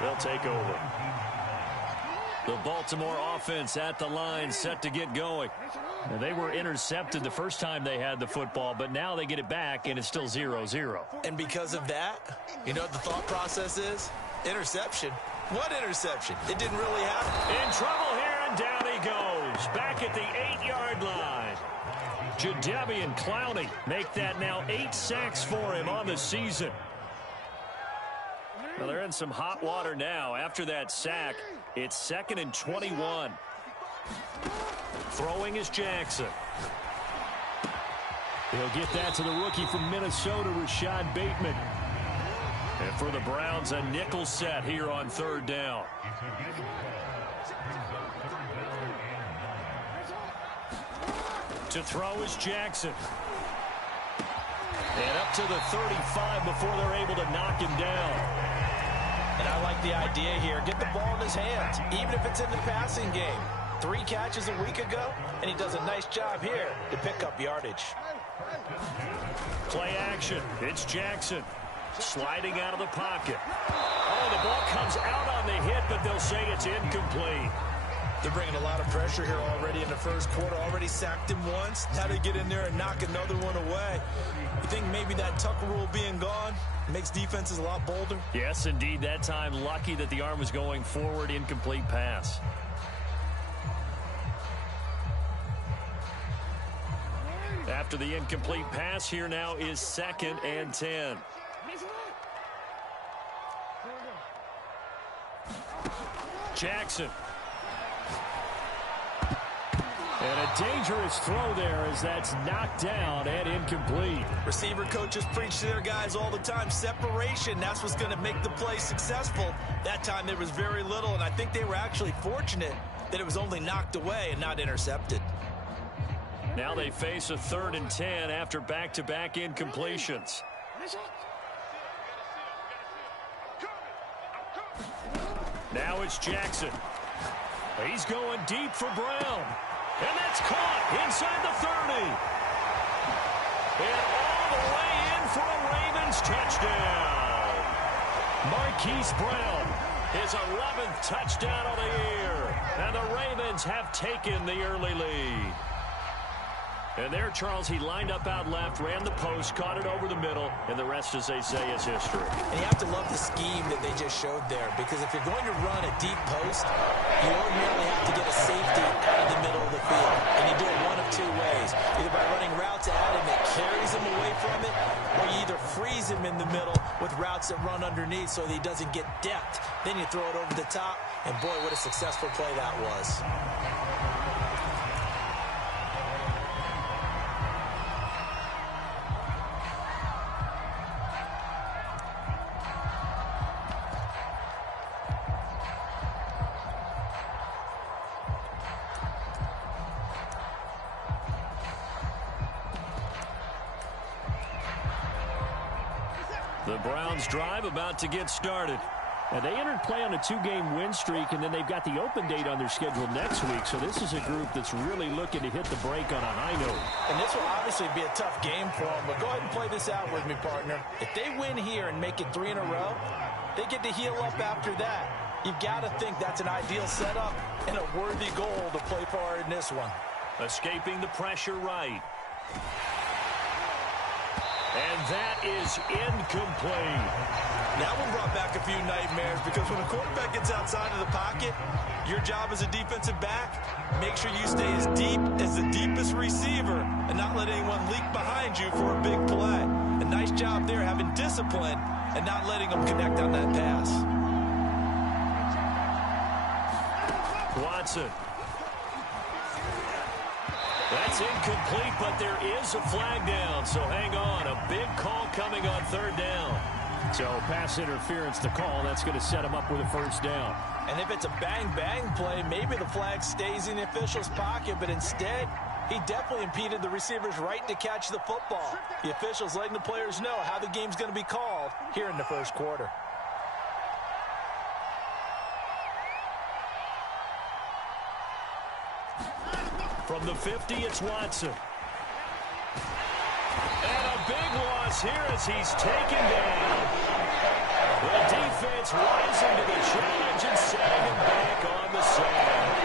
They'll take over. The Baltimore offense at the line, set to get going. Now, they were intercepted the first time they had the football, but now they get it back, and it's still 0-0. And because of that, you know what the thought process is? Interception. What interception? It didn't really happen. In trouble here, and down he goes. Back at the 8-yard line. Jadeveon Clowney make that now 8 sacks for him on the season. Well, they're in some hot water now. After that sack, it's 2nd and 21. Throwing is Jackson. He'll get that to the rookie from Minnesota, Rashad Bateman. And for the Browns, a nickel set here on 3rd down. To throw is Jackson. And up to the 35 before they're able to knock him down. And I like the idea here. Get the ball in his hands, even if it's in the passing game. 3 catches a week ago, and he does a nice job here to pick up yardage. Play action. It's Jackson. Sliding out of the pocket. Oh, the ball comes out on the hit, but they'll say it's incomplete. They're bringing a lot of pressure here already in the first quarter. Already sacked him once. Now they get in there and knock another one away. You think maybe that Tucker rule being gone makes defenses a lot bolder? Yes, indeed. That time, lucky that the arm was going forward. Incomplete pass. After the incomplete pass, here now is 2nd and 10. Jackson. And a dangerous throw there as that's knocked down and incomplete. Receiver coaches preach to their guys all the time. Separation, that's what's going to make the play successful. That time there was very little, and I think they were actually fortunate that it was only knocked away and not intercepted. Now they face a 3rd and 10 after back-to-back incompletions. Now it's Jackson. He's going deep for Brown. And that's caught inside the 30. And all the way in for a Ravens touchdown. Marquise Brown, his 11th touchdown of the year. And the Ravens have taken the early lead. And there, Charles, he lined up out left, ran the post, caught it over the middle, and the rest, as they say, is history. And you have to love the scheme that they just showed there, because if you're going to run a deep post, you ordinarily have to get a safety out of the middle of the field. And you do it one of 2 ways, either by running routes at him that carries him away from it, or you either freeze him in the middle with routes that run underneath so that he doesn't get depth. Then you throw it over the top, and boy, what a successful play that was. The Browns drive about to get started. Now, they entered play on a 2-game win streak, and then they've got the open date on their schedule next week. So this is a group that's really looking to hit the break on a high note. And this will obviously be a tough game for them, but go ahead and play this out with me, partner. If they win here and make it 3 in a row, they get to heal up after that. You've got to think that's an ideal setup and a worthy goal to play for in this one. Escaping the pressure right. And that is incomplete. That one brought back a few nightmares, because when a quarterback gets outside of the pocket, your job as a defensive back, make sure you stay as deep as the deepest receiver and not let anyone leak behind you for a big play. A nice job there, having discipline and not letting them connect on that pass. Watson. That's incomplete, but there is a flag down, so hang on. A big call coming on 3rd down. So pass interference to call. That's going to set him up with a 1st down. And if it's a bang-bang play, maybe the flag stays in the official's pocket, but instead, he definitely impeded the receiver's right to catch the football. The officials letting the players know how the game's going to be called here in the first quarter. From the 50, it's Watson. And a big loss here as he's taken down. The defense rising to the challenge and setting him back on the sack.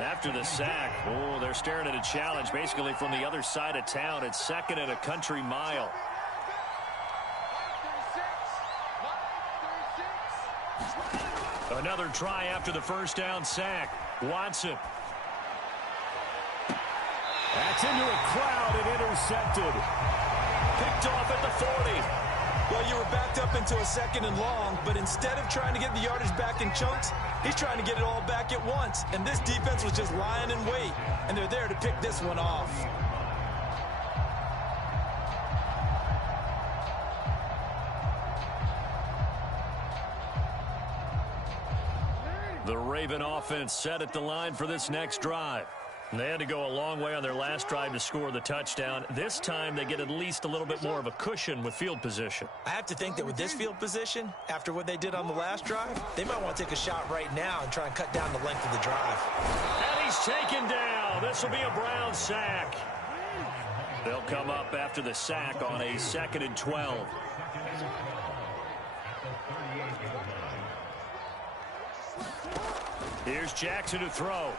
After the sack, oh, they're staring at a challenge basically from the other side of town. It's second and a country mile. Another try after the first down sack. Watson. That's into a crowd and intercepted. Picked off at the 40. Well, you were backed up into a second and long, but instead of trying to get the yardage back in chunks, he's trying to get it all back at once. And this defense was just lying in wait, and they're there to pick this one off. The Raven offense set at the line for this next drive. They had to go a long way on their last drive to score the touchdown. This time they get at least a little bit more of a cushion with field position. I have to think that with this field position, after what they did on the last drive, they might want to take a shot right now and try and cut down the length of the drive. And he's taken down. This will be a Brown sack. They'll come up after the sack on a 2nd and 12. Here's Jackson to throw.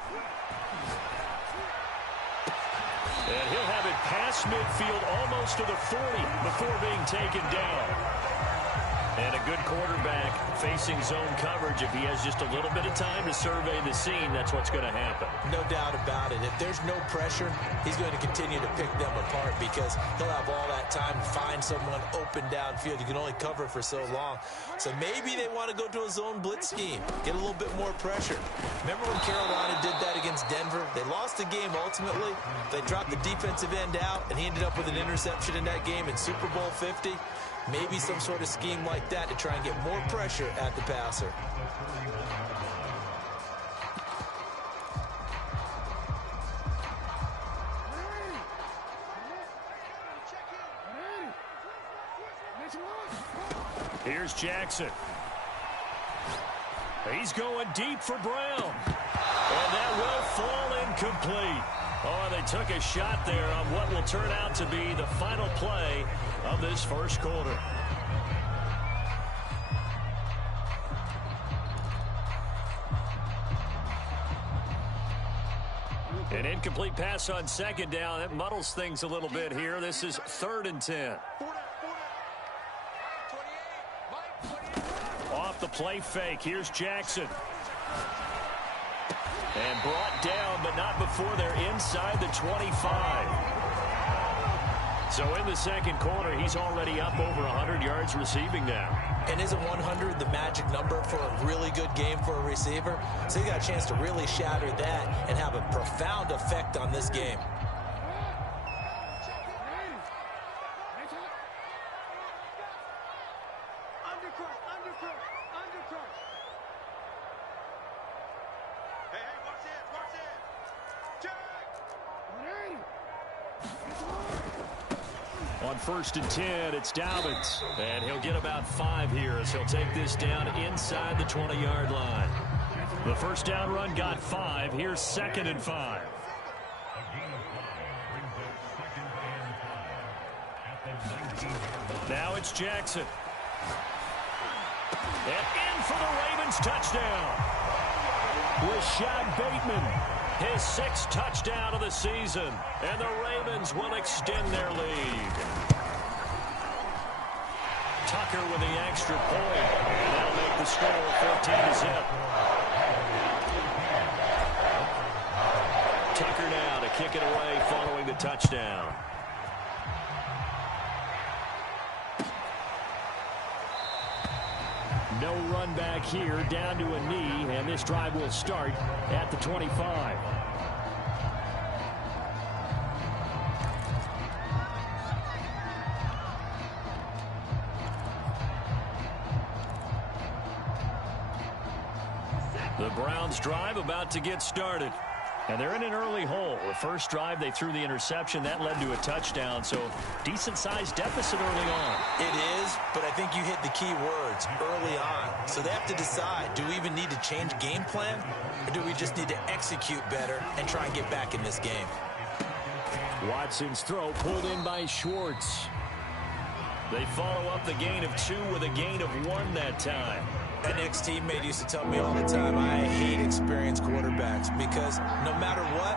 And he'll have it past midfield almost to the 40 before being taken down. And a good quarterback facing zone coverage. If he has just a little bit of time to survey the scene, that's what's going to happen. No doubt about it. If there's no pressure, he's going to continue to pick them apart because he'll have all that time to find someone open downfield. You can only cover for so long. So maybe they want to go to a zone blitz scheme, get a little bit more pressure. Remember when Carolina did that against Denver? They lost the game ultimately. They dropped the defensive end out, and he ended up with an interception in that game in Super Bowl 50. Maybe some sort of scheme like that to try and get more pressure at the passer. Here's Jackson. He's going deep for Brown. And that will fall incomplete. Oh, they took a shot there on what will turn out to be the final play of this first quarter. An incomplete pass on second down. That muddles things a little bit here. This is 3rd and 10. Off the play fake. Here's Jackson. And brought down, but not before they're inside the 25. So in the second quarter, he's already up over 100 yards receiving now. And isn't 100 the magic number for a really good game for a receiver? So he got a chance to really shatter that and have a profound effect on this game. On 1st and 10, it's Dobbins. And he'll get about 5 here as he'll take this down inside the 20-yard line. The first down run got 5. Here's 2nd and 5. Now it's Jackson. And in for the Ravens touchdown. Rashad Bateman. His 6th touchdown of the season, and the Ravens will extend their lead. Tucker with the extra point, and that'll make the score 14-0. Tucker now to kick it away following the touchdown. No run back here, down to a knee, and this drive will start at the 25. The Browns drive about to get started. And they're in an early hole. The first drive, they threw the interception. That led to a touchdown. So decent-sized deficit early on. It is, but I think you hit the key words, early on. So they have to decide, do we even need to change game plan? Or do we just need to execute better and try and get back in this game? Watson's throw pulled in by Schwartz. They follow up the gain of 2 with a gain of 1 that time. An ex-teammate used to tell me all the time, I hate experienced quarterbacks because no matter what,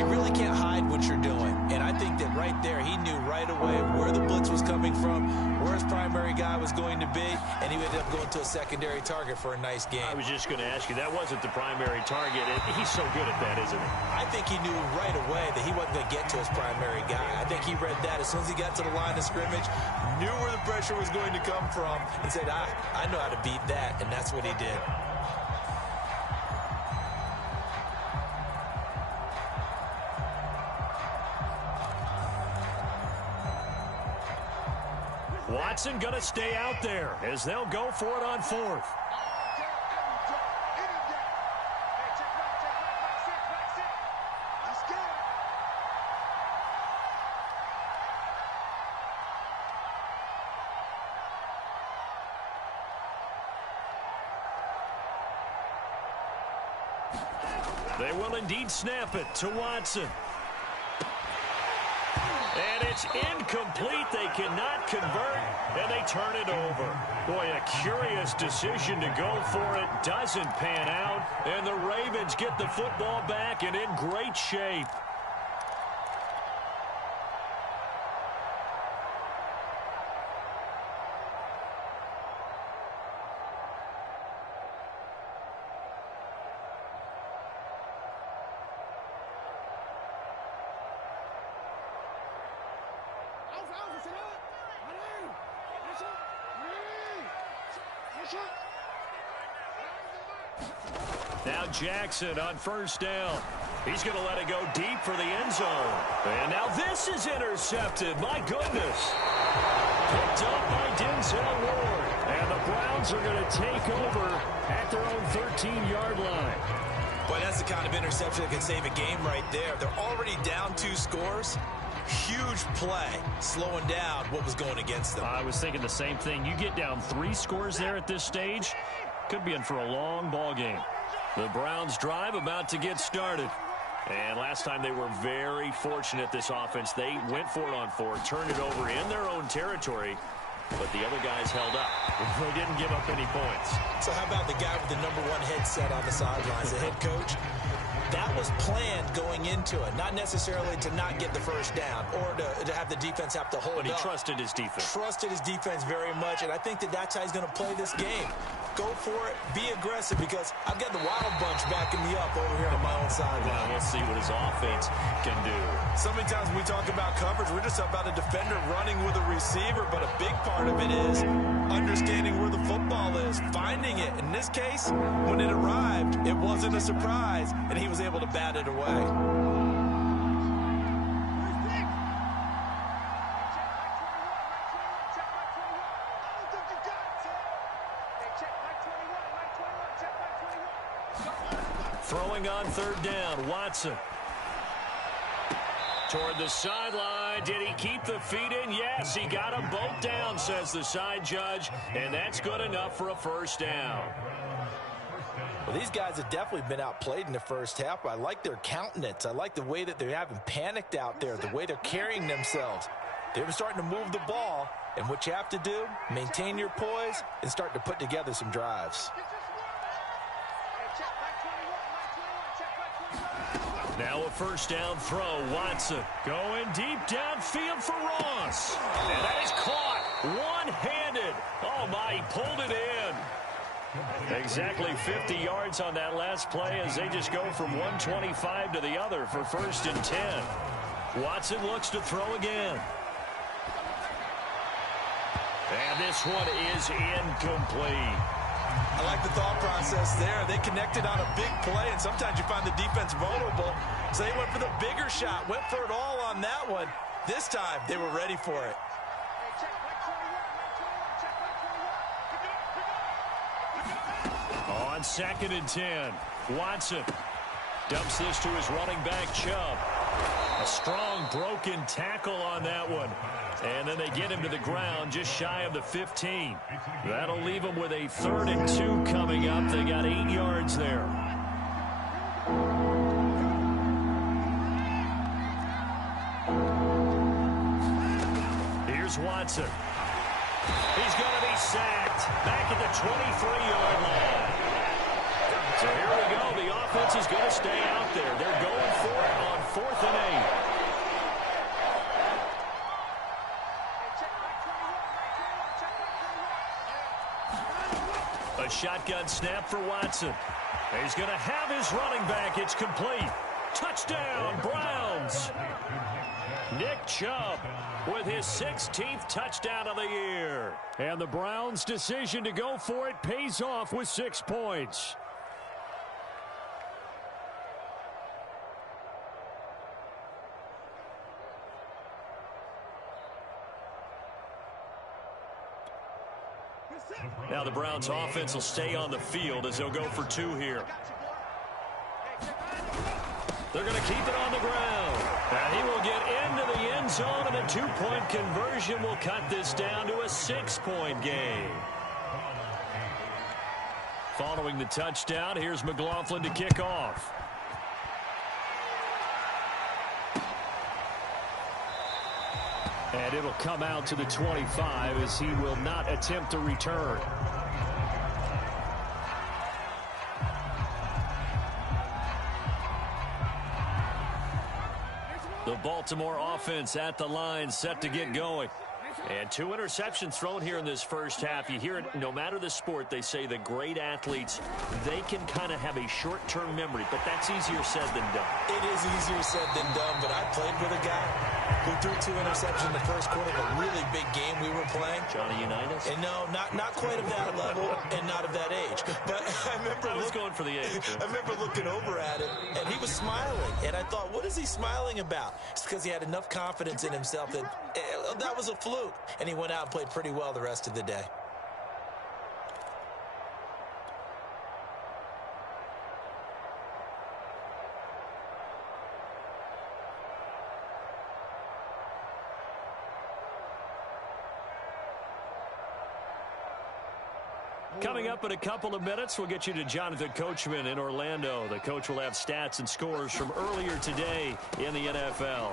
you really can't hide what you're doing. And I think that right there, he knew right away where the blitz was coming from, where his primary guy was going to be, and he ended up going to a secondary target for a nice game. I was just going to ask you, that wasn't the primary target. He's so good at that, isn't he? I think he knew right away that he wasn't going to get to his primary guy. I think he read that as soon as he got to the line of scrimmage, knew where the pressure was going to come from, and said, I know how to beat that. And that's what he did. Watson going to stay out there as they'll go for it on 4th. They will indeed snap it to Watson. And it's incomplete. They cannot convert, and they turn it over. Boy, a curious decision to go for it. Doesn't pan out, and the Ravens get the football back and in great shape. Now Jackson on 1st down. He's going to let it go deep for the end zone. And now this is intercepted. My goodness. Picked up by Denzel Ward. And the Browns are going to take over at their own 13-yard line. Boy, that's the kind of interception that can save a game right there. They're already down 2 scores. Huge play, slowing down what was going against them. I was thinking the same thing. You get down 3 scores there at this stage, could be in for a long ball game. The Browns drive about to get started. And last time they were very fortunate, this offense. They went for it on 4, turned it over in their own territory, but the other guys held up. They didn't give up any points. So how about the guy with the #1 headset on the sidelines, the head coach? That was planned going into it, not necessarily to not get the first down or to have the defense have to hold up. But he trusted his defense. Trusted his defense very much, and I think that that's how he's going to play this game. Go for it, be aggressive, because I've got the Wild Bunch backing me up over here on my own sideline. Well, we'll see what his offense can do. So many times when we talk about coverage, we're just about a defender running with a receiver, but a big part of it is understanding where the football is, finding it. In this case, when it arrived, it wasn't a surprise, and he was able to bat it away. Throwing on 3rd down, Watson. Toward the sideline. Did he keep the feet in? Yes, he got them both down, says the side judge, and that's good enough for a 1st down. Well, these guys have definitely been outplayed in the first half. I like their countenance. I like the way that they haven't panicked out there, the way they're carrying themselves. They're starting to move the ball, and what you have to do, maintain your poise and start to put together some drives. Now a 1st down throw. Watson going deep downfield for Ross. And that is caught one-handed. Oh, my, he pulled it in. Exactly 50 yards on that last play as they just go from 125 to the other for 1st and 10. Watson looks to throw again. And this one is incomplete. I like the thought process there. They connected on a big play, and sometimes you find the defense vulnerable. So they went for the bigger shot, went for it all on that one. This time, they were ready for it. On 2nd and 10, Watson dumps this to his running back, Chubb. A strong broken tackle on that one. And then they get him to the ground just shy of the 15. That'll leave them with a 3rd and 2 coming up. They got 8 yards there. Here's Watson. He's going to be sacked back at the 23-yard line. So here we go. The offense is going to stay out there. They're going for it on 4th and 8. A shotgun snap for Watson. He's going to have his running back. It's complete. Touchdown, Browns. Nick Chubb with his 16th touchdown of the year. And the Browns' decision to go for it pays off with 6 points. Now the Browns' offense will stay on the field as they'll go for 2 here. They're going to keep it on the ground. And he will get into the end zone, and a 2-point conversion will cut this down to a 6-point game. Following the touchdown, here's McLaughlin to kick off. And it'll come out to the 25 as he will not attempt to return. The Baltimore offense at the line, set to get going. And 2 interceptions thrown here in this first half. You hear it, no matter the sport, they say the great athletes, they can kind of have a short-term memory, but that's easier said than done. It is easier said than done, but I played with a guy who threw 2 interceptions in the first quarter of a really big game we were playing. Johnny Unitas? And no, not quite of that level and not of that age. But I was going for the age. I remember looking over at him, and he was smiling. And I thought, what is he smiling about? It's because he had enough confidence in himself that that was a fluke. And he went out and played pretty well the rest of the day. Coming up in a couple of minutes, we'll get you to Jonathan Coachman in Orlando. The coach will have stats and scores from earlier today in the NFL.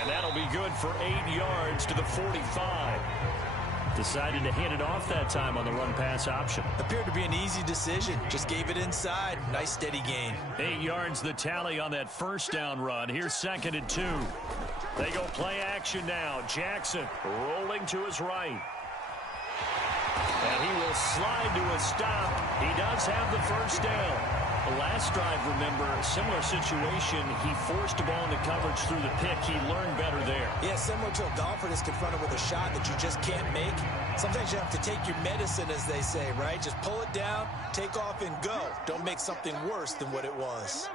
And that'll be good for 8 yards to the 45. Decided to hand it off that time on the run-pass option. Appeared to be an easy decision. Just gave it inside. Nice steady gain. 8 yards the tally on that first down run. Here's 2nd and 2. They go play action now. Jackson rolling to his right. And he will slide to a stop. He does have the first down. The last drive, remember, similar situation. He forced the ball into coverage through the pick. He learned better there. Yeah, similar to a golfer that's confronted with a shot that you just can't make. Sometimes you have to take your medicine, as they say, right? Just pull it down, take off, and go. Don't make something worse than what it was.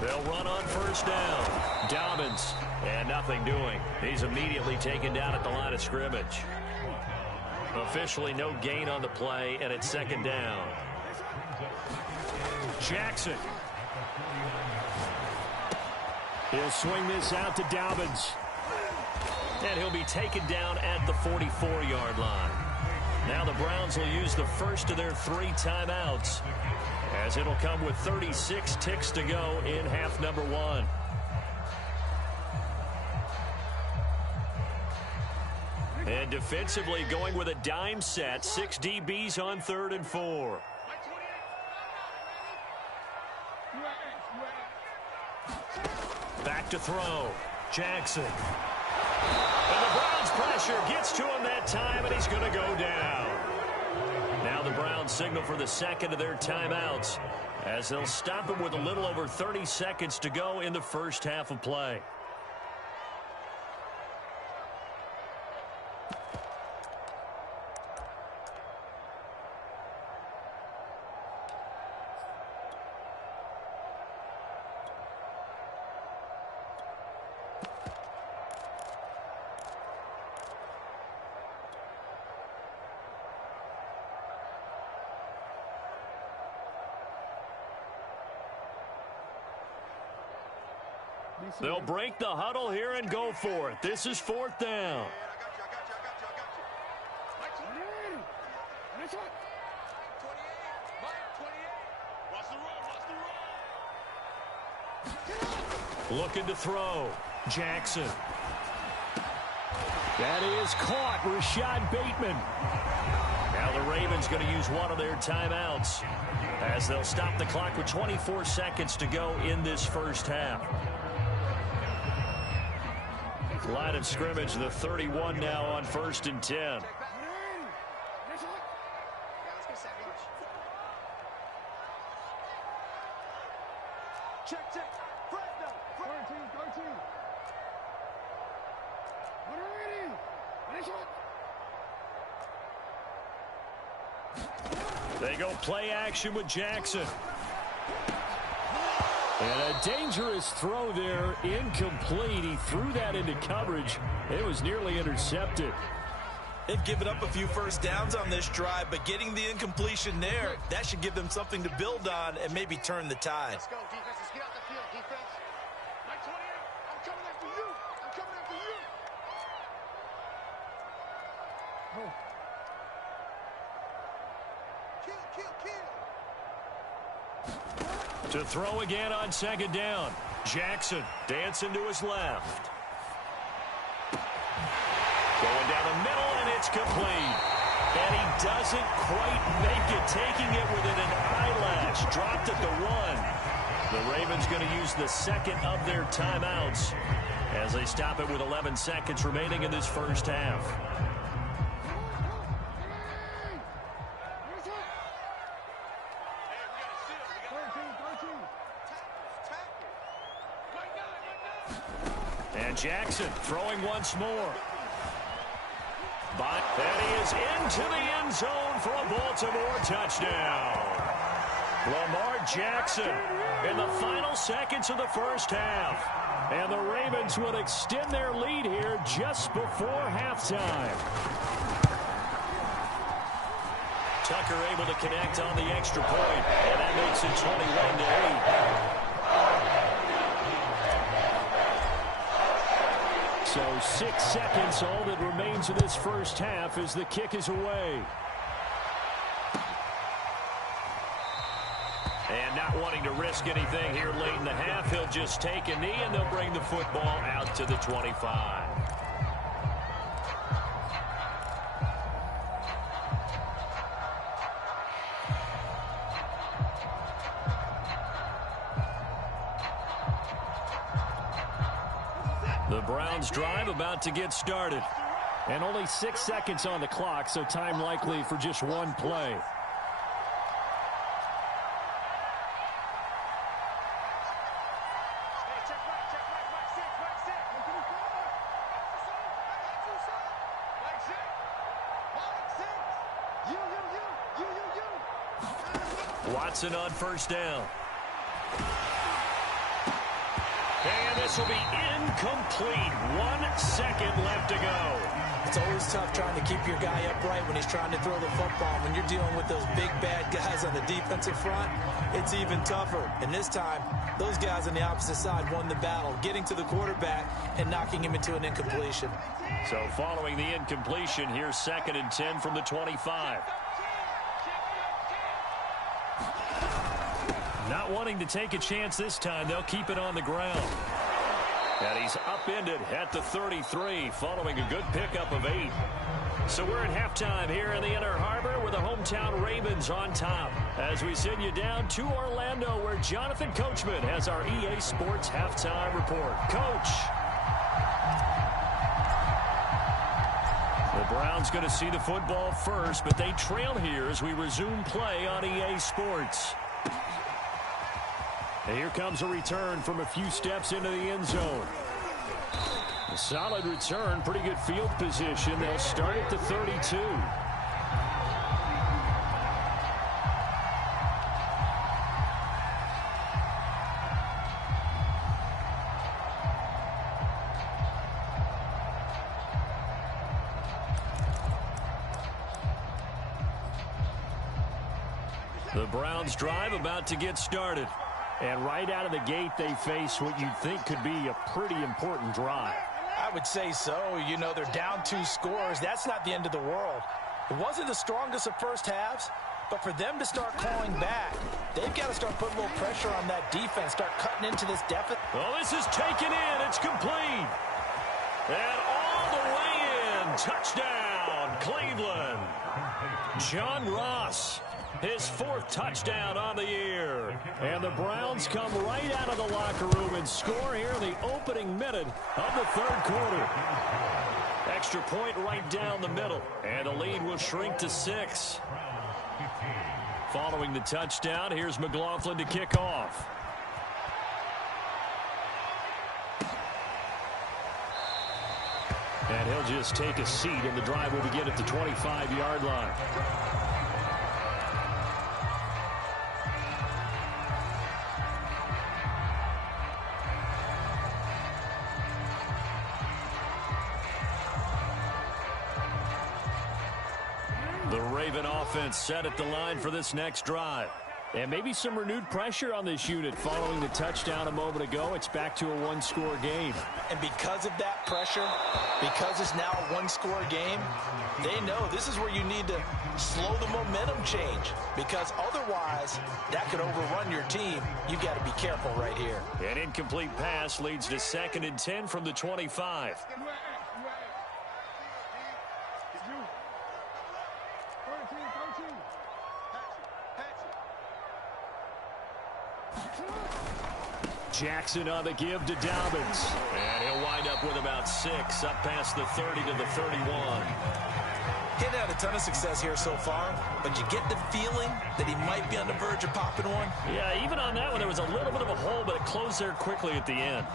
They'll run on first down. Dobbins, and nothing doing. He's immediately taken down at the line of scrimmage. Officially no gain on the play, and it's 2nd down. Jackson. He'll swing this out to Dobbins. And he'll be taken down at the 44-yard line. Now the Browns will use the first of their 3 timeouts, as it'll come with 36 ticks to go in half number 1. And defensively going with a dime set. 6 DBs on 3rd and 4. Back to throw. Jackson. And the Browns pressure gets to him that time, and he's going to go down. Now the Browns signal for the 2nd of their timeouts, as they'll stop him with a little over 30 seconds to go in the first half of play. They'll break the huddle here and go for it. This is 4th down. Looking to throw. Jackson. That is caught. Rashad Bateman. Now the Ravens going to use one of their timeouts as they'll stop the clock with 24 seconds to go in this first half. Line of scrimmage, the 31 now on 1st and 10. Check. Fresno. 13. They go play action with Jackson. And a dangerous throw there, incomplete. He threw that into coverage. It was nearly intercepted. They've given up a few first downs on this drive, but getting the incompletion there, that should give them something to build on and maybe turn the tide. Let's go, defense. Let's get out the field, defense. Mike 28, I'm coming after you. Oh. Kill. To throw again on 2nd down. Jackson dancing to his left. Going down the middle, and it's complete. And he doesn't quite make it, taking it within an eyelash. Dropped at the 1. The Ravens going to use the second of their timeouts as they stop it with 11 seconds remaining in this first half. And Jackson throwing once more. But that is into the end zone for a Baltimore touchdown. Lamar Jackson in the final seconds of the first half. And the Ravens will extend their lead here just before halftime. Tucker able to connect on the extra point, and that makes it 21-8. So 6 seconds, all that remains of this first half as the kick is away. And not wanting to risk anything here late in the half, he'll just take a knee and they'll bring the football out to the 25. The Browns drive about to get started. And only 6 seconds on the clock, so time likely for just one play. Watson on first down. And this will be incomplete. 1 second left to go. It's always tough trying to keep your guy upright when he's trying to throw the football. When you're dealing with those big, bad guys on the defensive front, it's even tougher. And this time, those guys on the opposite side won the battle, getting to the quarterback and knocking him into an incompletion. So following the incompletion, here's 2nd and 10 from the 25. Not wanting to take a chance this time, they'll keep it on the ground. And he's upended at the 33 following a good pickup of 8. So we're at halftime here in the Inner Harbor with the hometown Ravens on top. As we send you down to Orlando where Jonathan Coachman has our EA Sports halftime report. Coach. The Browns going to see the football first, but they trail here as we resume play on EA Sports. And here comes a return from a few steps into the end zone. A solid return, pretty good field position. They'll start at the 32. The Browns drive about to get started. And right out of the gate, they face what you'd think could be a pretty important drive. I would say so. You know, they're down 2 scores. That's not the end of the world. It wasn't the strongest of first halves, but for them to start clawing back, they've got to start putting a little pressure on that defense, start cutting into this deficit. Well, this is taken in. It's complete. And all the way in. touchdown, Cleveland. John Ross, his 4th touchdown on the year. And the Browns come right out of the locker room and score here in the opening minute of the 3rd quarter. Extra point right down the middle, and the lead will shrink to 6. Following the touchdown, here's McLaughlin to kick off. And he'll just take a seat, and the drive will begin at the 25-yard line. The Raven offense set at the line for this next drive. And maybe some renewed pressure on this unit following the touchdown a moment ago. It's back to a 1-score game. And because of that pressure, because it's now a 1-score game, they know this is where you need to slow the momentum change, because otherwise that could overrun your team. You've got to be careful right here. An incomplete pass leads to 2nd and 10 from the 25. Jackson on the give to Dobbins. And he'll wind up with about 6, up past the 30 to the 31. Getting had a ton of success here so far, but you get the feeling that he might be on the verge of popping one. Yeah, even on that one, there was a little bit of a hole, but it closed there quickly at the end.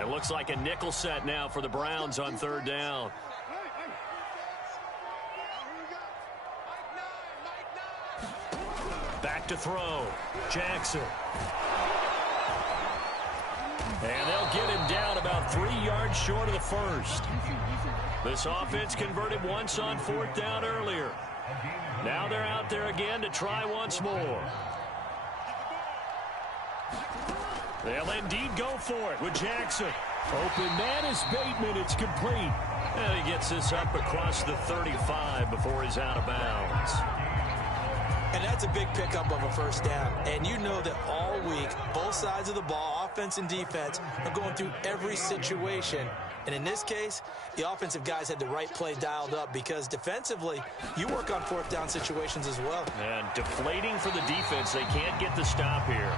It looks like a nickel set now for the Browns on 3rd down. Back to throw. Jackson. And they'll get him down about 3 yards short of the 1st. This offense converted once on 4th down earlier. Now they're out there again to try once more. They'll indeed go for it with Jackson. Open man is Bateman. It's complete. And he gets this up across the 35 before he's out of bounds. And that's a big pickup of a 1st down. And you know that all week, both sides of the ball, offense and defense, are going through every situation. And in this case, the offensive guys had the right play dialed up, because defensively, you work on 4th down situations as well. And deflating for the defense. They can't get the stop here.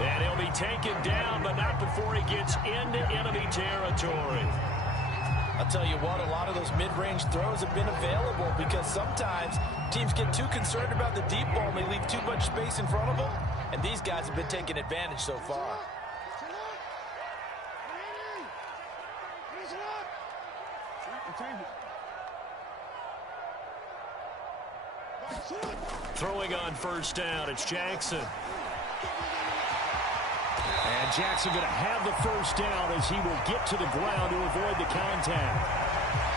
And he'll be taken down, but not before he gets into enemy territory. I'll tell you what, a lot of those mid-range throws have been available, because sometimes teams get too concerned about the deep ball and they leave too much space in front of them. And these guys have been taking advantage so far. Throwing on 1st down, it's Jackson. And Jackson going to have the 1st down as he will get to the ground to avoid the contact.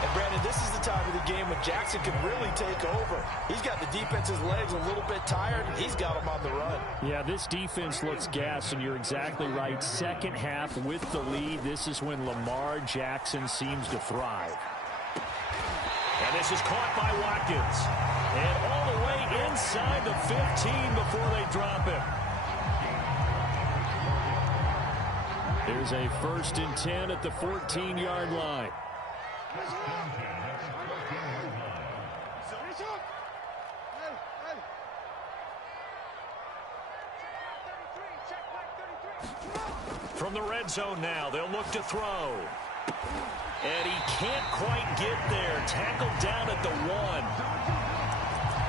And Brandon, this is the time of the game when Jackson can really take over. He's got the defense's legs a little bit tired. He's got them on the run. Yeah, this defense looks gassed, and you're exactly right. 2nd half with the lead. This is when Lamar Jackson seems to thrive. And this is caught by Watkins. And all the way inside the 15 before they drop him. There's a 1st and 10 at the 14-yard line. From the red zone now, they'll look to throw. And he can't quite get there. Tackled down at the 1.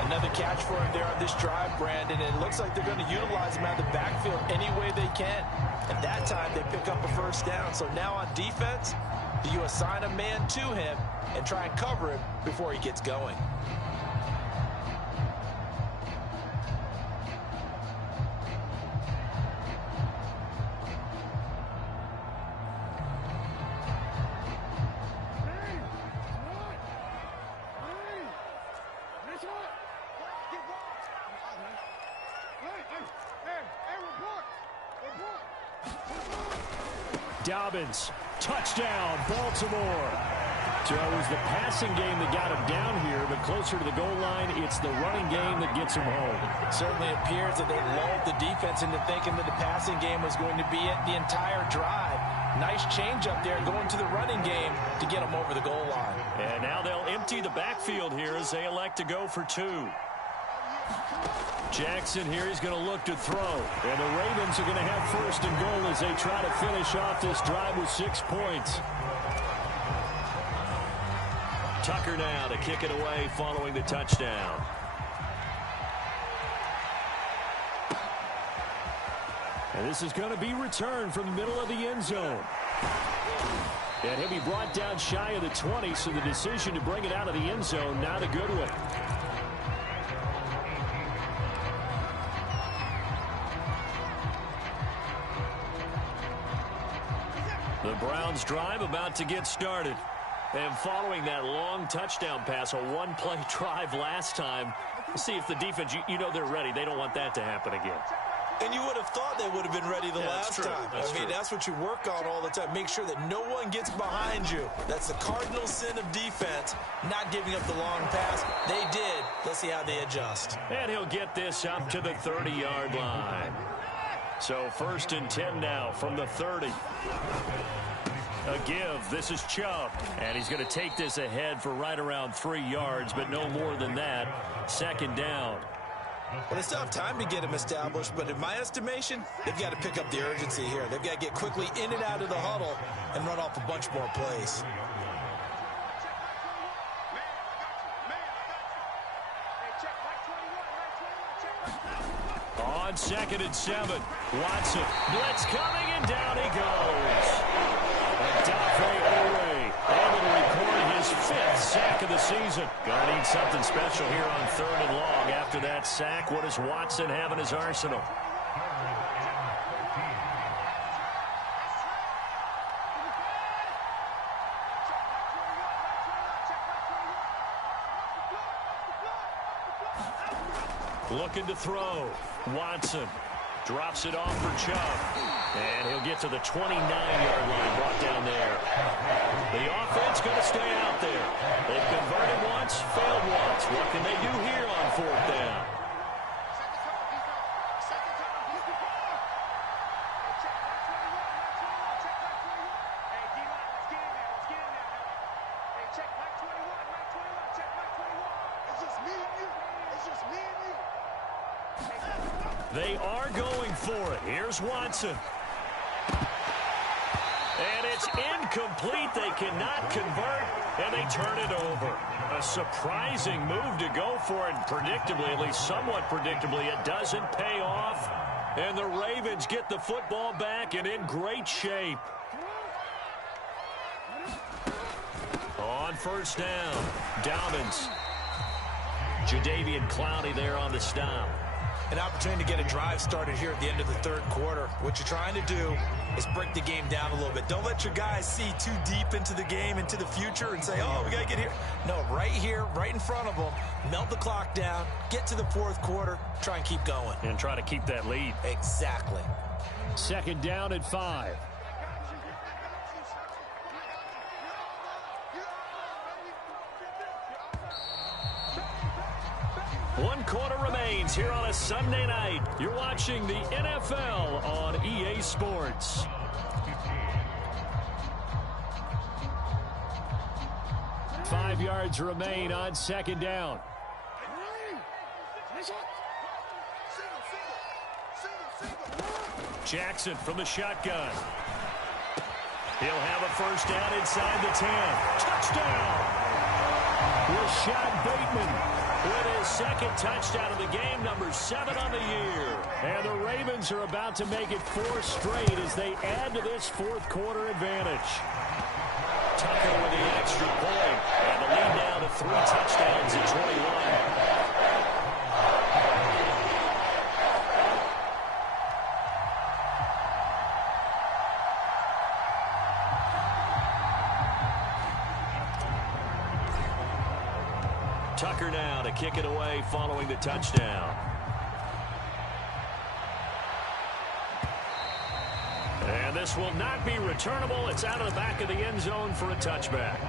Another catch for him there on this drive, Brandon. And it looks like they're going to utilize him out of the backfield any way they can. And that time they pick up a 1st down. So now on defense, do you assign a man to him and try and cover him before he gets going? Dobbins, touchdown, Baltimore. So it was the passing game that got him down here, but closer to the goal line, it's the running game that gets him home. It certainly appears that they lulled the defense into thinking that the passing game was going to be it the entire drive. Nice change up there going to the running game to get them over the goal line. And now they'll empty the backfield here as they elect to go for two. Jackson here, he's going to look to throw. And the Ravens are going to have first and goal as they try to finish off this drive with 6 points. Tucker now to kick it away following the touchdown. And this is going to be returned from the middle of the end zone. And he'll be brought down shy of the 20, so the decision to bring it out of the end zone, not a good one. The Browns drive about to get started. And following that long touchdown pass, a one-play drive last time, see if the defense, you know they're ready. They don't want that to happen again. And you would have thought they would have been ready the last time. That's what you work on all the time. Make sure that no one gets behind you. That's the cardinal sin of defense, not giving up the long pass. They did. Let's see how they adjust. And he'll get this up to the 30-yard line. So 1st and 10 now from the 30. A give. This is Chubb. And he's going to take this ahead for right around 3 yards, but no more than that. 2nd down. Well, they still have time to get him established, but in my estimation, they've got to pick up the urgency here. They've got to get quickly in and out of the huddle and run off a bunch more plays. On 2nd and 7, Watson. Blitz coming, and down he goes. Able to record his 5th sack of the season. Gonna need something special here on 3rd and long. After that sack, what does Watson have in his arsenal? Looking to throw. Watson drops it off for Chubb. And he'll get to the 29-yard line, brought down there. The offense going to stay out there. They've converted once, failed once. What can they do here on 4th down? They are going for it. Here's Watson. And it's incomplete. They cannot convert, and they turn it over. A surprising move to go for it. Predictably, at least somewhat predictably, it doesn't pay off. And the Ravens get the football back and in great shape. On 1st down, Dobbins. Jadeveon Clowney there on the stop. An opportunity to get a drive started here at the end of the 3rd quarter. What you're trying to do is break the game down a little bit. Don't let your guys see too deep into the game, into the future, and say, oh, we got to get here. No, right here, right in front of them, melt the clock down, get to the 4th quarter, try and keep going. And try to keep that lead. Exactly. 2nd down at 5. One quarter remains here on a Sunday night. You're watching the NFL on EA Sports. Five yards remain on 2nd down. Jackson from the shotgun. He'll have a 1st down inside the 10. Touchdown! Rashad Bateman with his 2nd touchdown of the game, number 7 on the year. And the Ravens are about to make it 4 straight as they add to this 4th quarter advantage. Tucker with the extra point, and the lead now to 3 touchdowns at 21. Tucker now to kick it away following the touchdown. And this will not be returnable. It's out of the back of the end zone for a touchback.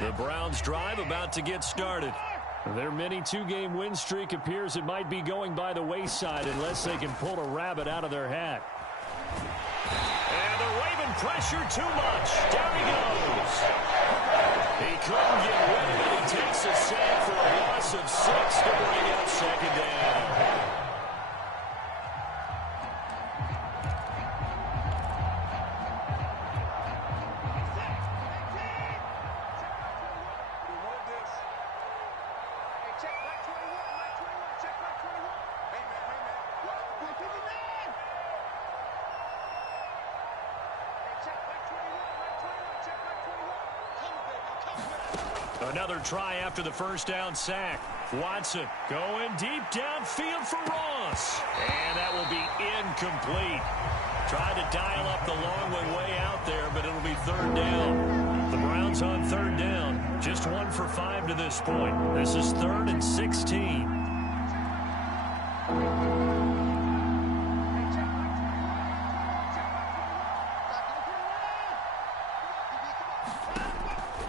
The Browns' drive about to get started. Their mini two-game win streak appears it might be going by the wayside unless they can pull a rabbit out of their hat. And the Raven pressure too much. Down he goes. He couldn't get rid of it. He takes a sack for a loss of 6 to bring up second down. Another try after the first down sack. Watson going deep downfield for Ross. And that will be incomplete. Tried to dial up the long one way out there, but it'll be third down. The Browns on third down. Just 1 for 5 to this point. This is 3rd and 16.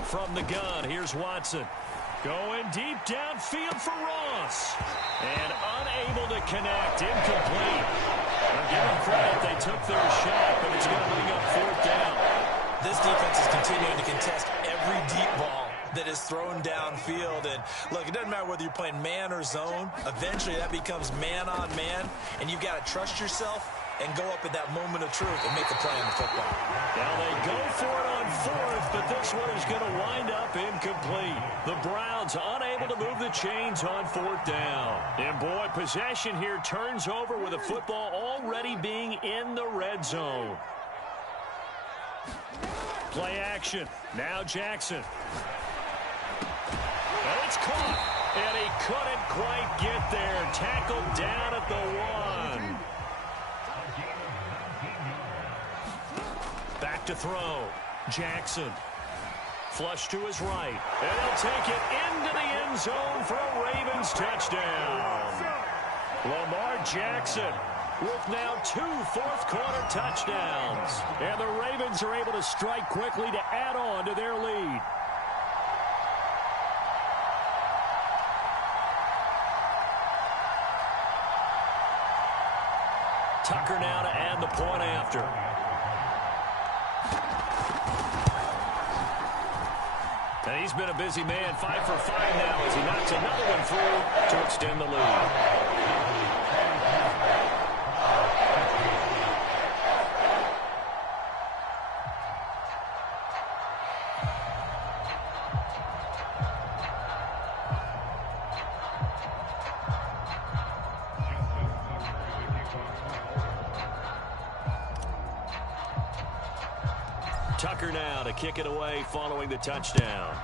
From the gun, here's Watson. Going deep downfield for Ross. And unable to connect. Incomplete. I'll give them credit. They took their shot, but it's going to bring up 4th down. This defense is continuing to contest every deep ball that is thrown downfield. And, look, it doesn't matter whether you're playing man or zone. Eventually, that becomes man on man. And you've got to trust yourself and go up at that moment of truth and make a play on the football. Now they go for it on 4th, but this one is going to wind up incomplete. The Browns unable to move the chains on 4th down. And, boy, possession here turns over with the football already being in the red zone. Play action. Now Jackson. And it's caught. And he couldn't quite get there. Tackled down at the 1. Back to throw. Jackson. Flush to his right. And he'll take it into the end zone for a Ravens touchdown. Lamar Jackson with now 2 fourth-quarter touchdowns. And the Ravens are able to strike quickly to add on to their lead. Tucker now to add the point after. And he's been a busy man, 5 for 5 now as he knocks another one through to extend the lead. Tucker now to kick it away following the touchdown.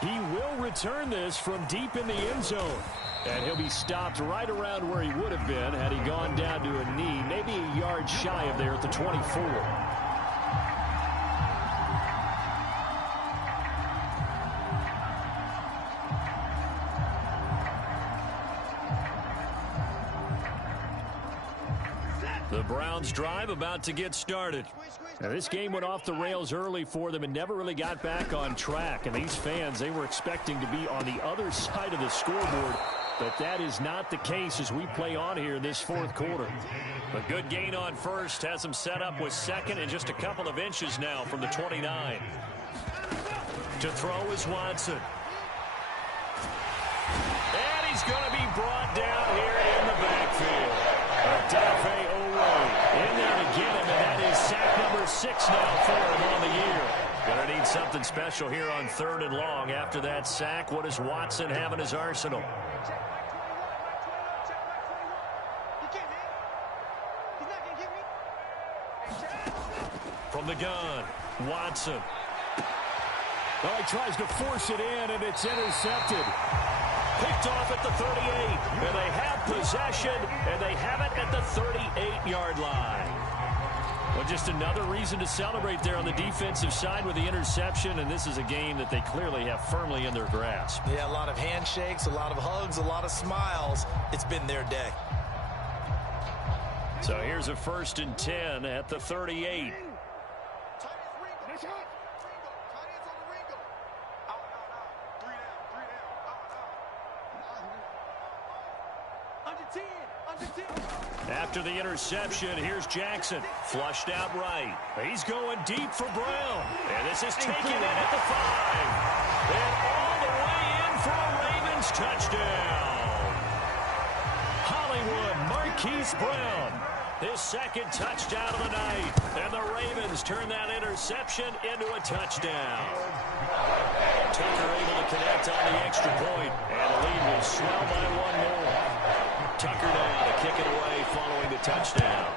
He will return this from deep in the end zone. And he'll be stopped right around where he would have been had he gone down to a knee, maybe a yard shy of there at the 24. The Browns drive about to get started. Now, this game went off the rails early for them and never really got back on track. And these fans, they were expecting to be on the other side of the scoreboard. But that is not the case as we play on here in this 4th quarter. A good gain on first has them set up with second and just a couple of inches now from the 29. To throw is Watson. And he's going to be brought down here in the backfield. Dafe in there to get him, and that is sack number 6 now for him on the year. Gonna need something special here on 3rd and long. After that sack, what does Watson have in his arsenal? From the gun, Watson. Oh, he tries to force it in, and it's intercepted. Picked off at the 38, and they have possession, and they have it at the 38-yard line. Well, just another reason to celebrate there on the defensive side with the interception, and this is a game that they clearly have firmly in their grasp. Yeah, a lot of handshakes, a lot of hugs, a lot of smiles. It's been their day. So here's a 1st and 10 at the 38. After the interception, here's Jackson. Flushed out right. He's going deep for Brown. And this is taken in at the 5. And all the way in for a Ravens touchdown. Hollywood Marquise Brown. His second touchdown of the night. And the Ravens turn that interception into a touchdown. Tucker able to connect on the extra point. And the lead will swell by one more. Tucker now to kick it away following the touchdown.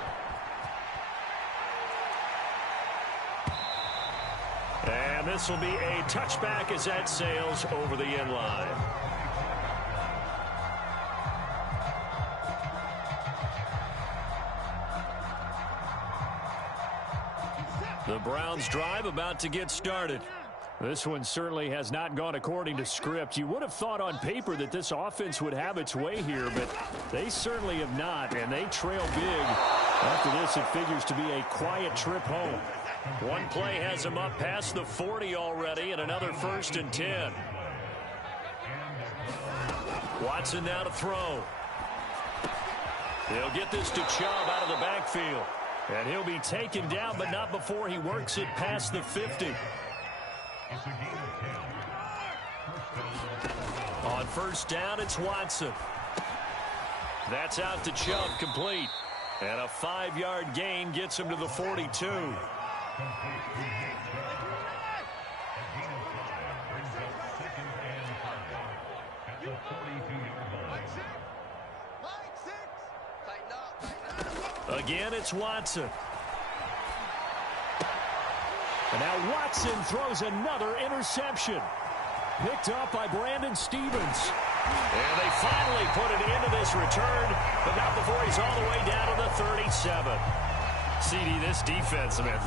And this will be a touchback as that sails over the end line. The Browns drive about to get started. This one certainly has not gone according to script. You would have thought on paper that this offense would have its way here, but they certainly have not, and they trail big. After this, it figures to be a quiet trip home. One play has them up past the 40 already, and another 1st and 10. Watson now to throw. He'll get this to Chubb out of the backfield. And he'll be taken down, but not before he works it past the 50. On 1st down, it's Watson. That's out to Chubb, complete. And a 5-yard gain gets him to the 42. Again, it's Watson. And now Watson throws another interception. Picked up by Brandon Stevens. And they finally put it into this return, but not before he's all the way down to the 37. CD, this defense, man,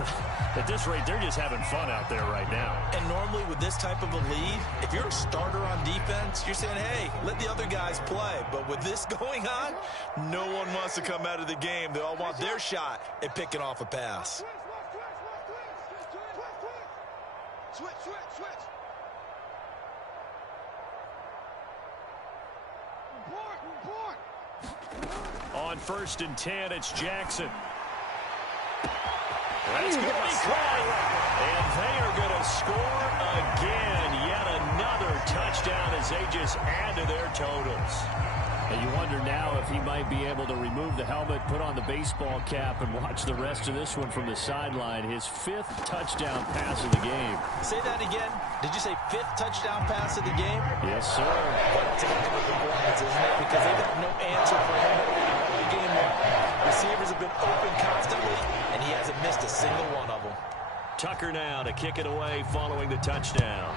at this rate, they're just having fun out there right now. And normally with this type of a lead, if you're a starter on defense, you're saying, hey, let the other guys play. But with this going on, no one wants to come out of the game. They all want their shot at picking off a pass. Switch. Report. On 1st and 10, it's Jackson. That's going to be caught. And they are going to score again. Yet another touchdown as they just add to their totals. And you wonder now if he might be able to remove the helmet, put on the baseball cap, and watch the rest of this one from the sideline. His 5th touchdown pass of the game. Say that again. Did you say 5th touchdown pass of the game? Yes, sir. But it's a heck of a performance, isn't it? Because they've got no answer for him all the game long. Receivers have been open constantly, and he hasn't missed a single one of them. Tucker now to kick it away following the touchdown.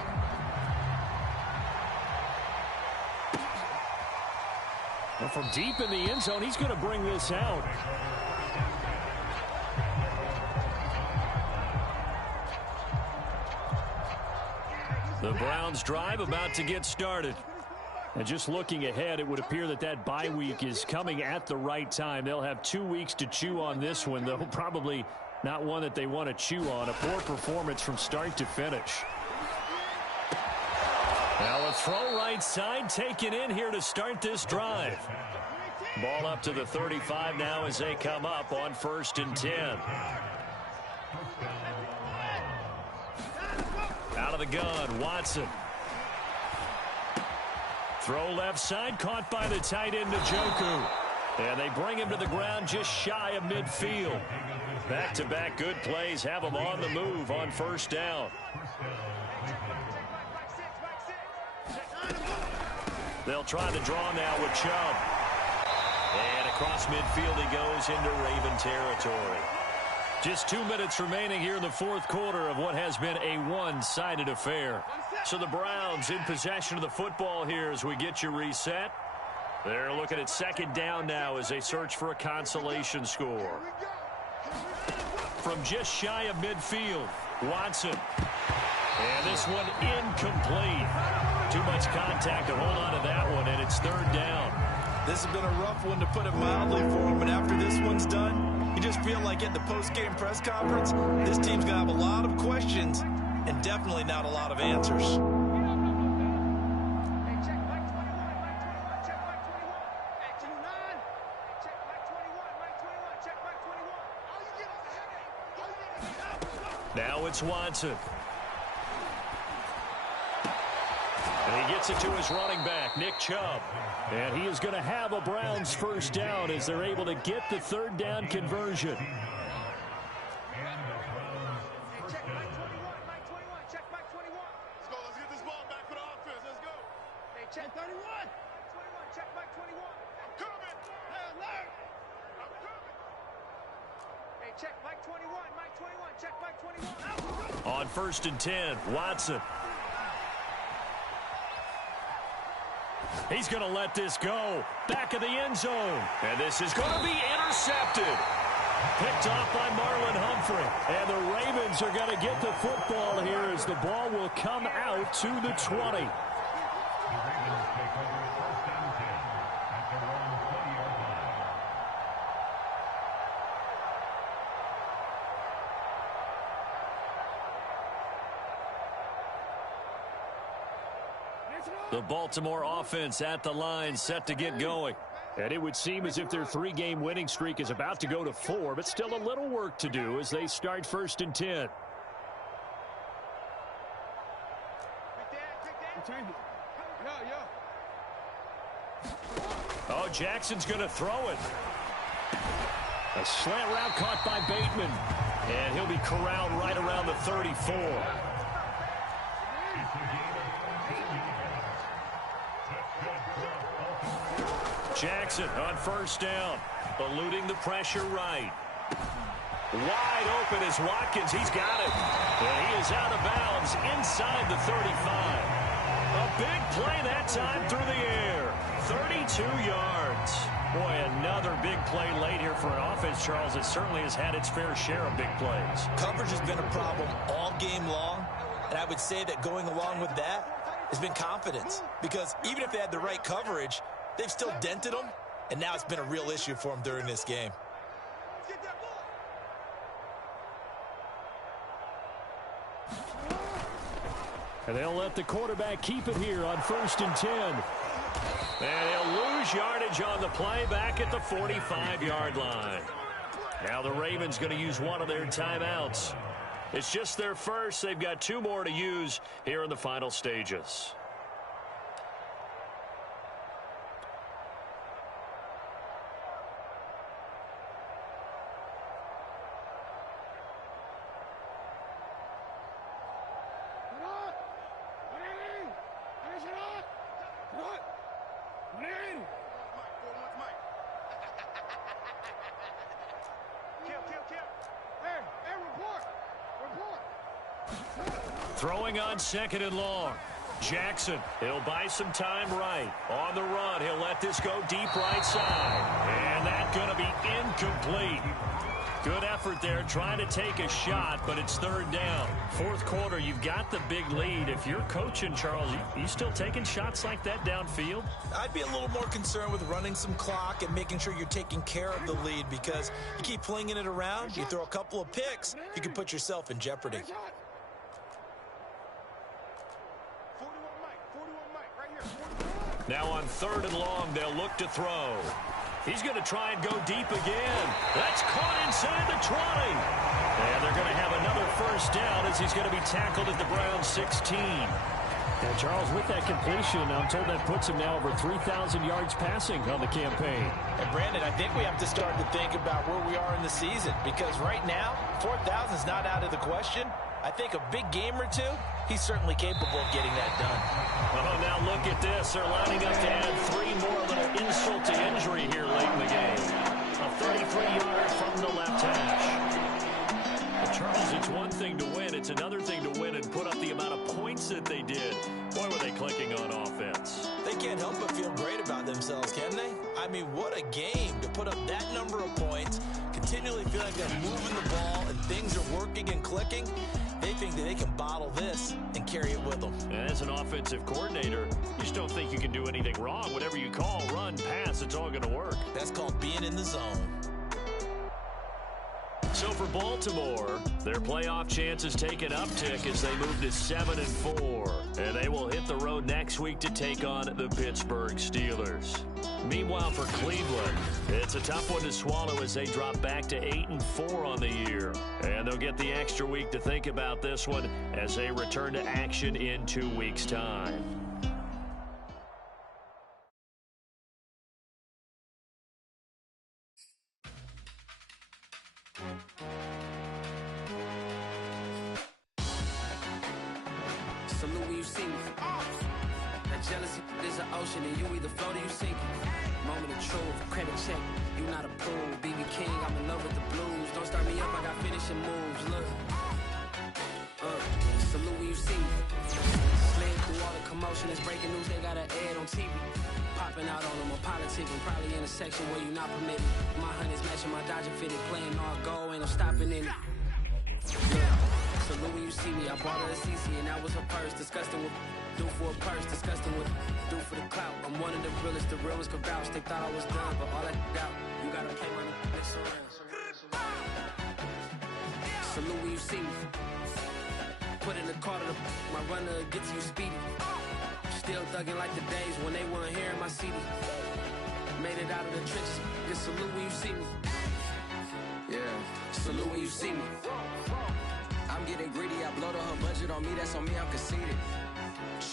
And from deep in the end zone, he's going to bring this out. The Browns drive about to get started. And just looking ahead, it would appear that that bye week is coming at the right time. They'll have 2 weeks to chew on this one, though probably not one that they want to chew on. A poor performance from start to finish. Now a throw right side taken in here to start this drive. Ball up to the 35 now as they come up on 1st and 10. Out of the gun, Watson. Throw left side, caught by the tight end, Njoku. And they bring him to the ground just shy of midfield. Back-to-back good plays have him on the move on 1st down. They'll try the draw now with Chubb. And across midfield he goes into Raven territory. Just 2 minutes remaining here in the 4th quarter of what has been a one-sided affair. So the Browns in possession of the football here as we get you reset. They're looking at 2nd down now as they search for a consolation score. From just shy of midfield, Watson. And this one incomplete. Too much contact to hold on to that one, and it's 3rd down. This has been a rough one, to put it mildly, for him, but after this one's done, you just feel like at the post-game press conference, this team's going to have a lot of questions and definitely not a lot of answers. Now it's Watson. And he gets it to his running back, Nick Chubb. And he is going to have a Browns first down as they're able to get the third down conversion. Check Mike 21, Mike 21, check Mike 21. Let's go, let's get this ball back for the offense, let's go. Hey, check 31. 21, check Mike 21. I'm coming. Hey, alert. I'm coming. Hey, check Mike 21, Mike 21, check Mike 21. On 1st and 10, Watson. He's going to let this go. Back of the end zone. And this is going to be intercepted. Picked off by Marlon Humphrey. And the Ravens are going to get the football here as the ball will come out to the 20. The Baltimore offense at the line, set to get going. And it would seem as if their 3-game winning streak is about to go to 4, but still a little work to do as they start 1st and 10. Oh, Jackson's going to throw it. A slant route caught by Bateman. And he'll be corralled right around the 34. Jackson on 1st down, eluding the pressure right. Wide open is Watkins. He's got it. And he is out of bounds inside the 35. A big play that time through the air. 32 yards. Boy, another big play late here for an offense, Charles. It certainly has had its fair share of big plays. Coverage has been a problem all game long, and I would say that going along with that has been confidence. Because even if they had the right coverage, they've still dented them, and now it's been a real issue for them during this game. And they'll let the quarterback keep it here on 1st and 10. And he'll lose yardage on the play back at the 45-yard line. Now the Ravens going to use one of their timeouts. It's just their first. They've got 2 more to use here in the final stages. Throwing on 2nd and long. Jackson, he'll buy some time right. On the run, he'll let this go deep right side. And that's going to be incomplete. Good effort there trying to take a shot, but it's 3rd down. 4th quarter, you've got the big lead. If you're coaching, Charles, you still taking shots like that downfield? I'd be a little more concerned with running some clock and making sure you're taking care of the lead, because you keep flinging it around, you throw a couple of picks, you can put yourself in jeopardy. Now on 3rd and long, they'll look to throw. He's going to try and go deep again. That's caught inside the 20. And they're going to have another first down as he's going to be tackled at the Browns 16. And Charles, with that completion, I'm told that puts him now over 3,000 yards passing on the campaign. And Brandon, I think we have to start to think about where we are in the season, because right now, 4,000 is not out of the question. I think a big game or 2, he's certainly capable of getting that done. Oh, now look at this. They're lining up to add 3 more, little insult to injury here late in the game. A 33-yarder from the left hash. But Charles, it's one thing to win. It's another thing to win and put up the amount of points that they did. Boy, were they clicking on offense. They can't help but feel great about themselves, can they? I mean, what a game to put up that number of points, continually feel like they're moving the ball and things are working and clicking. They think that they can bottle this and carry it with them. As an offensive coordinator, you just don't think you can do anything wrong. Whatever you call, run, pass, it's all going to work. That's called being in the zone. So for Baltimore, their playoff chances take an uptick as they move to 7-4. And they will hit the road next week to take on the Pittsburgh Steelers. Meanwhile, for Cleveland, it's a tough one to swallow as they drop back to 8-4 on the year. And they'll get the extra week to think about this one as they return to action in 2 weeks' time. Salute when you see me. That jealousy is an ocean, and you either float or you sink. Moment of truth, credit check. You not a fool, BB King. I'm in love with the blues. Don't start me up, I got finishing moves. Look, salute when you see me. Slid through all the commotion, it's breaking news. They got an ad on TV. Popping out on them, a politicking, probably in a section where you not permitted. My honey's matching my Dodger fitted, playing all go, ain't no stopping in it. Yeah. Salute when you see me, I bought her a CC and that was her purse. Disgusting with do for a purse, disgusting with do for the clout. I'm one of the realest, the realest could vouch. They thought I was done, but all I doubt, you gotta play my next around. Salute when you see me. Put in the car to my runner gets you speedy. Still thugging like the days when they weren't here in my CD. Made it out of the trenches. Just salute when you see me. Yeah, salute when you see me. I'm getting greedy, I blow the whole budget on me, that's on me, I'm conceited.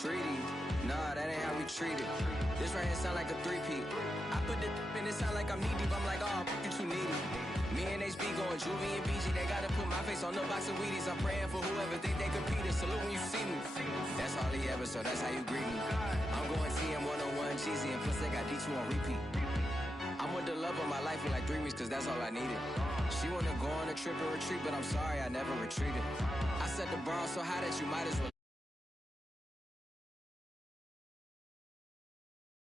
Treaty, nah, that ain't how we treat it. This right here sound like a three-peat. I put the in it sound like I'm knee-deep, I'm like, oh, you too needy. Me and HB going Juvie and BG, they gotta put my face on no box of Wheaties. I'm praying for whoever think they competed, salute when you see me. That's all he ever, so that's how you greet me. I'm going TM 101 cheesy, and plus they got D2 on repeat. I'm with the love of my life for like 3 weeks, cause that's all I needed. She wanna go on a trip or retreat, but I'm sorry, I never retreated. I set the bar so high that you might as well